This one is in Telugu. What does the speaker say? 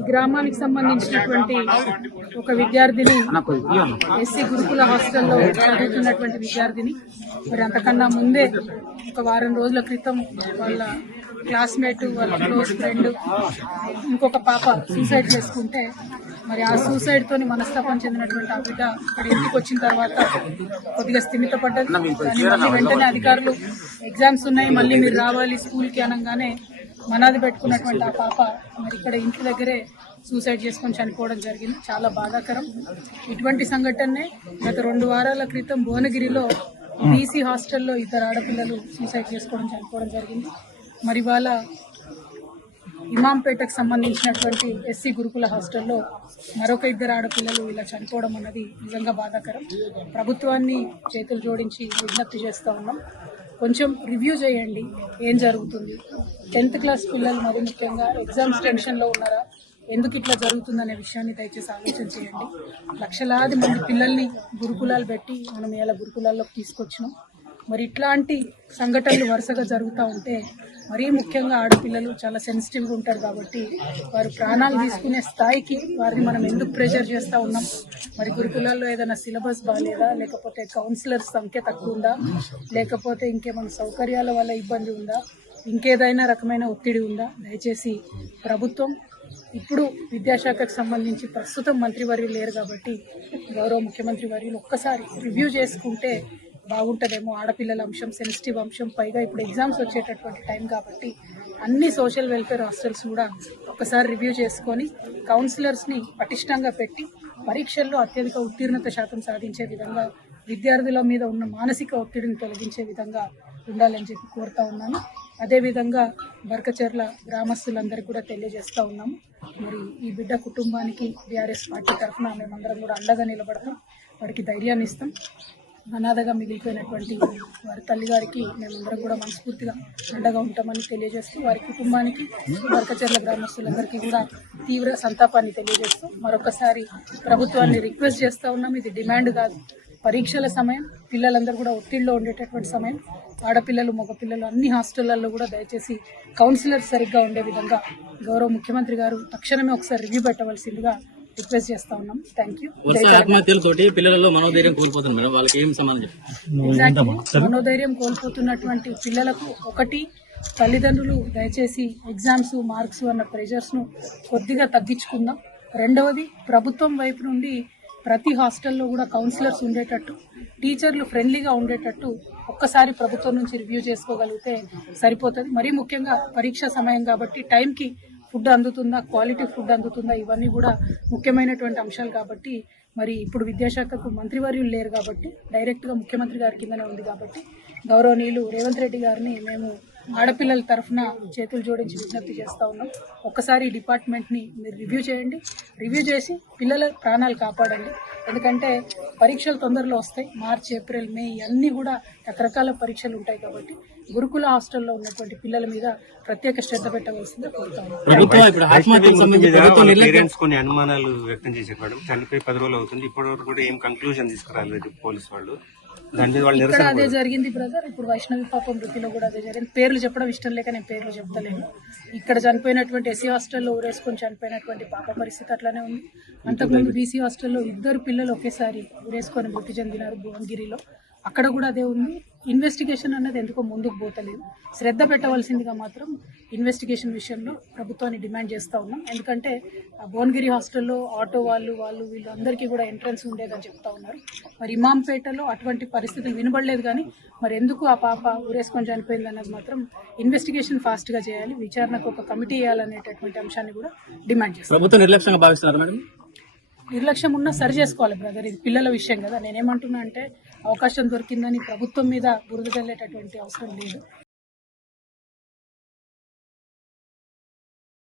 ఈ గ్రామానికి సంబంధించినటువంటి ఒక విద్యార్థిని ఎస్సీ గురుకుల హాస్టల్లో చదువుతున్నటువంటి విద్యార్థిని మరి అంతకన్నా ముందే ఒక వారం రోజుల క్రితం వాళ్ళ క్లాస్మేట్ వాళ్ళ క్లోజ్ ఫ్రెండ్ ఇంకొక పాప సూసైడ్ చేసుకుంటే మరి ఆ సూసైడ్ తోని మనస్తాపం చెందినటువంటి ఆ బిడ్డ ఇక్కడ ఇంటికి వచ్చిన తర్వాత కొద్దిగా స్థిమితపడ్డది. కానీ మళ్ళీ వెంటనే అధికారులు ఎగ్జామ్స్ ఉన్నాయి మళ్ళీ మీరు రావాలి స్కూల్కి అనగానే మనాది పెట్టుకున్నటువంటి ఆ పాప మరి ఇక్కడ ఇంటి దగ్గరే సూసైడ్ చేసుకొని చనిపోవడం జరిగింది. చాలా బాధాకరం. ఇటువంటి సంఘటనే గత 2 వారాల క్రితం భువనగిరిలో బీసీ హాస్టల్లో 2 ఆడపిల్లలు సూసైడ్ చేసుకోవడం చనిపోవడం జరిగింది. మరి వాళ్ళ ఇమాంపేటకు సంబంధించినటువంటి ఎస్సీ గురుకుల హాస్టల్లో మరొక 2 ఆడపిల్లలు ఇలా చనిపోవడం అన్నది నిజంగా బాధాకరం. ప్రభుత్వాన్ని చేతులు జోడించి విజ్ఞప్తి చేస్తూ ఉన్నాం, కొంచెం రివ్యూ చేయండి ఏం జరుగుతుంది. 10th క్లాస్ పిల్లలు మరి ముఖ్యంగా ఎగ్జామ్స్ టెన్షన్లో ఉన్నారా, ఎందుకు ఇట్లా జరుగుతుందనే విషయాన్ని దయచేసి ఆలోచన చేయండి. లక్షలాది మంది పిల్లల్ని గురుకులాలు పెట్టి మనం ఇలా గురుకులాల్లోకి తీసుకొచ్చినాం. మరి ఇట్లాంటి సంఘటనలు వరుసగా జరుగుతూ ఉంటే మరీ ముఖ్యంగా ఆడపిల్లలు చాలా సెన్సిటివ్గా ఉంటారు కాబట్టి వారు ప్రాణాలు తీసుకునే స్థాయికి వారిని మనం ఎందుకు ప్రెషర్ చేస్తూ ఉన్నాం. మరి గురుకులాల్లో ఏదైనా సిలబస్ బాగాలేదా, లేకపోతే కౌన్సిలర్స్ సంఖ్య తక్కువ ఉందా, లేకపోతే ఇంకేమైనా సౌకర్యాల వల్ల ఇబ్బంది ఉందా, ఇంకేదైనా రకమైన ఒత్తిడి ఉందా. దయచేసి ప్రభుత్వం ఇప్పుడు విద్యాశాఖకు సంబంధించి ప్రస్తుతం మంత్రివర్యులు లేరు కాబట్టి గౌరవ ముఖ్యమంత్రి వర్యులు ఒక్కసారి రివ్యూ చేసుకుంటే బాగుంటుందేమో. ఆడపిల్లల అంశం సెన్సిటివ్ అంశం, పైగా ఇప్పుడు ఎగ్జామ్స్ వచ్చేటటువంటి టైం కాబట్టి అన్ని సోషల్ వెల్ఫేర్ హాస్టల్స్ కూడా ఒకసారి రివ్యూ చేసుకొని కౌన్సిలర్స్ని పటిష్టంగా పెట్టి పరీక్షల్లో అత్యధిక ఉత్తీర్ణత శాతం సాధించే విధంగా విద్యార్థుల మీద ఉన్న మానసిక ఒత్తిడిని తొలగించే విధంగా ఉండాలని చెప్పి కోరుతా ఉన్నాను. అదేవిధంగా బర్కచెర్ల గ్రామస్తులందరికీ కూడా తెలియజేస్తూ ఉన్నాము, మరి ఈ బిడ్డ కుటుంబానికి బీఆర్ఎస్ పార్టీ తరఫున మేమందరం కూడా అండగా నిలబడతాం, వారికి ధైర్యాన్ని ఇస్తాం. అనాథగా మిగిలిపోయినటువంటి వారి తల్లిగారికి మేమందరం కూడా మనస్ఫూర్తిగా అండగా ఉంటామని తెలియజేస్తూ వారి కుటుంబానికి బర్కచెర్ల గ్రామస్తులందరికీ కూడా తీవ్ర సంతాపాన్ని తెలియజేస్తూ మరొకసారి ప్రభుత్వాన్ని రిక్వెస్ట్ చేస్తూ ఉన్నాం. ఇది డిమాండ్ కాదు, పరీక్షల సమయం, పిల్లలందరూ కూడా ఒత్తిడిలో ఉండేటటువంటి సమయం. ఆడపిల్లలు మగపిల్లలు అన్ని హాస్టళ్లలో కూడా దయచేసి కౌన్సిలర్ సరిగ్గా ఉండే విధంగా గౌరవ ముఖ్యమంత్రి గారు తక్షణమే ఒకసారి రివ్యూ పెట్టవలసిందిగా రిక్వెస్ట్ చేస్తా ఉన్నాం. Thank you. మనోధైర్యం కోల్పోతున్నటువంటి పిల్లలకు ఒకటి, తల్లిదండ్రులు దయచేసి ఎగ్జామ్స్ మార్క్స్ అన్న ప్రెషర్స్ ను కొద్దిగా తగ్గించుకుందాం. రెండవది, ప్రభుత్వం వైపు నుండి ప్రతి హాస్టల్లో కూడా కౌన్సిలర్స్ ఉండేటట్టు, టీచర్లు ఫ్రెండ్లీగా ఉండేటట్టు ఒక్కసారి ప్రభుత్వం నుంచి రివ్యూ చేసుకోగలిగితే సరిపోతుంది. మరీ ముఖ్యంగా పరీక్ష సమయం కాబట్టి టైంకి ఫుడ్ అందుతుందా, క్వాలిటీ ఫుడ్ అందుతుందా, ఇవన్నీ కూడా ముఖ్యమైనటువంటి అంశాలు కాబట్టి మరి ఇప్పుడు విద్యాశాఖకు మంత్రివర్యులు లేరు కాబట్టి డైరెక్ట్గా ముఖ్యమంత్రి గారి కిందనే ఉంది కాబట్టి గౌరవనీయులు రేవంత్ రెడ్డి గారిని మేము ఆడపిల్లల తరఫున చేతులు జోడించి విజ్ఞప్తి చేస్తూ ఉన్నాం. ఒక్కసారి ఈ డిపార్ట్మెంట్ని మీరు రివ్యూ చేయండి, రివ్యూ చేసి పిల్లల ప్రాణాలు కాపాడండి. ఎందుకంటే పరీక్షలు తొందరలో వస్తాయి, మార్చి ఏప్రిల్ మే అన్నీ కూడా రకరకాల పరీక్షలు ఉంటాయి కాబట్టి గురుకుల హాస్టల్లో ఉన్నటువంటి పిల్లల మీద ప్రత్యేక శ్రద్ధ పెట్టవలసిందిగా కోరుతాము. కొన్ని అనుమానాలు వ్యక్తం చేశారు మేడం, చనిపోయి 10 రోజులు అవుతుంది, ఇప్పటివరకు కూడా ఏం కంక్లూజన్ తీసుకురాలేదు పోలీసు వాళ్ళు. ఇక్కడ అదే జరిగింది బ్రదర్, ఇప్పుడు వైష్ణవి పాపం వృత్తిలో కూడా అదే జరిగింది. పేర్లు చెప్పడం ఇష్టం లేక నేను పేర్లు చెప్తలేను. ఇక్కడ చనిపోయినటువంటి ఎస్సీ హాస్టల్లో ఊరేసుకొని చనిపోయినటువంటి పాప పరిస్థితి అట్లానే ఉంది. అంతకుముందు బీసీ హాస్టల్లో 2 పిల్లలు ఒకేసారి ఊరేసుకొని మృతి చెందినారు భువనగిరిలో, అక్కడ కూడా అదే ఉంది. ఇన్వెస్టిగేషన్ అన్నది ఎందుకో ముందుకు పోతలేదు. శ్రద్ధ పెట్టవలసిందిగా మాత్రం ఇన్వెస్టిగేషన్ విషయంలో ప్రభుత్వాన్ని డిమాండ్ చేస్తూ ఉన్నాం. ఎందుకంటే భువనగిరి హాస్టల్లో ఆటో వాళ్ళు వీళ్ళందరికీ కూడా ఎంట్రన్స్ ఉండేదని చెప్తా ఉన్నారు. మరి ఇమాంపేటలో అటువంటి పరిస్థితులు వినబడలేదు. కానీ మరి ఎందుకు ఆ పాప ఊరేసుకొని చనిపోయింది అన్నది మాత్రం ఇన్వెస్టిగేషన్ ఫాస్ట్ గా చేయాలి, విచారణకు ఒక కమిటీ వేయాలనేటటువంటి అంశాన్ని కూడా డిమాండ్ చేస్తాం. ప్రభుత్వం నిర్లక్ష్యంగా భావిస్తున్నారు మేడం? నిర్లక్ష్యం ఉన్నా సరి చేసుకోవాలి బ్రదర్, ఇది పిల్లల విషయం కదా. నేనేమంటున్నా అంటే అవకాశం దొరికిందని ప్రభుత్వం మీద బురద చల్లేటటువంటి అవసరం లేదు.